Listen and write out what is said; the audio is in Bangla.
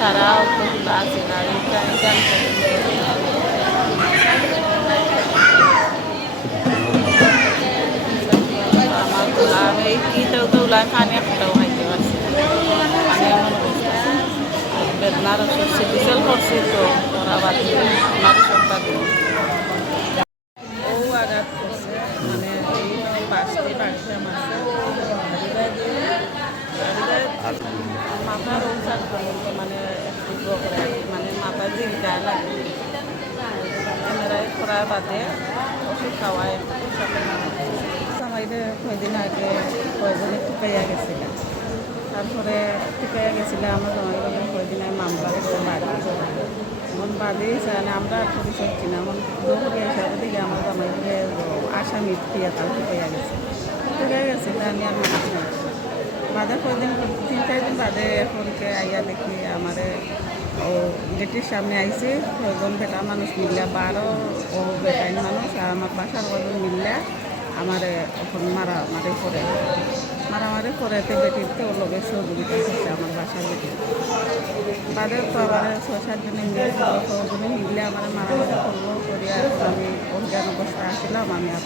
ছাড়াও তো আছে গাড়িটা আমার তোলা এই কিতেও তো উলায় পানি একটাও খাইতে পারছি পানি এমন অবস্থা বেদনার ওষুধ চিকিৎসা করছি তো ওরা বাদ আমার সন্তান ও আঘাত করছে মানে এই বাসতে বাড়িতে মারছে মাথার ঔষধ মানে মানে মাথা জিলকায় লাগে এনারাই করার বাদে ওষুধ খাওয়ায় সামাইরে কয়দিন আগে কয়জনে টিকাইয়া গেছিল তারপরে টিকাইয়া গেছিল আমার জামাই কয়দিন আগে মামলা করতে বাড়ি এমন বাদে আমরা পরিচয় কিনা এমন দৌড়ে হিসাবে দিকে আমার জামাইকে আসামি থিয়েটার টিকাইয়া গেছে টিকাইয়া গেছে আমি আর বাদে কয়দিন 3-4 দিন বাদে এখনকে আইয়া দেখি আমার ও গেটের সামনে আইসে কয়জন বেটা মানুষ মিললে 12 ও বেটাইন মানুষ আর আমার বাসার কয়জন মিললে আমার এখন মারামারি করেতে বেটিতে ওর লোকের সহযোগিতা করছে আমার বাসার বেটি বাদে তো আমার 6-7 জনে মিললে আমার মারামারি করলো করিয়া আমি অজ্ঞান অবস্থায় আসছিলাম আমি আর